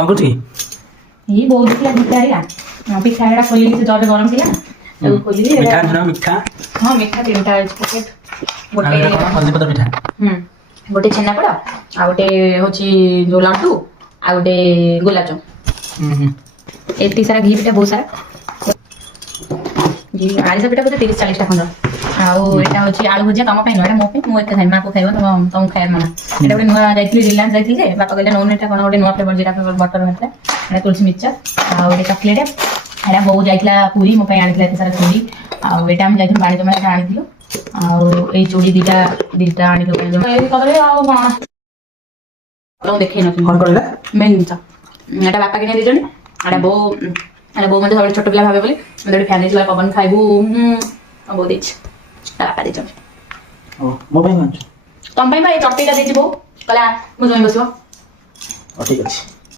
कौन कुछ की ये बहुत दिखला पिठा है पिठा है खोली से जब गरम थिला तो खोली मिठा ना मिठा हां मिठा तीनटा पैकेट गोटे हल्दी पत्ता पिठा गोटे छेना पड़ा आ गोटे होची जो लड्डू आ गोटे गुलाब जामुन एती सारा घी पिठा बहुत सारा घी आरिसा पिठा बोले 30-40 टा खंड आउ एटा होची आलू भुजिया तम पे नडा मो पे मो एते खाइ मा को खाइबो तम खाइ माना एटा गोटे नुआ जाइतली रिलायंस जाइतली जे बापा कहले नोन एटा कोन गोटे नुआ फ्लेवर जेटा फ्लेवर बटर रहता एटा तुलसी मिर्चा आ गोटे चॉकलेट एटा बहु जाइतला पूरी मो पे आनितला एते सारा पूरी आ एटा हम जाइतु बाणी जमा एटा आनितिलो आ ए चूड़ी दीटा आनिलो पे जमा ए कदरे आ कोन तो देखे न कौन करले मेन मिर्चा एटा बापा किने दिजनी एटा बो मते सबले छोट पिला भाबे बोली मते फैमिली ला पवन खाइबू बो देछ बापा दिजन ओ मो भाई मान तम भाई चट्टीटा देछि बो कला मु जमे बसिबो ठीक अछि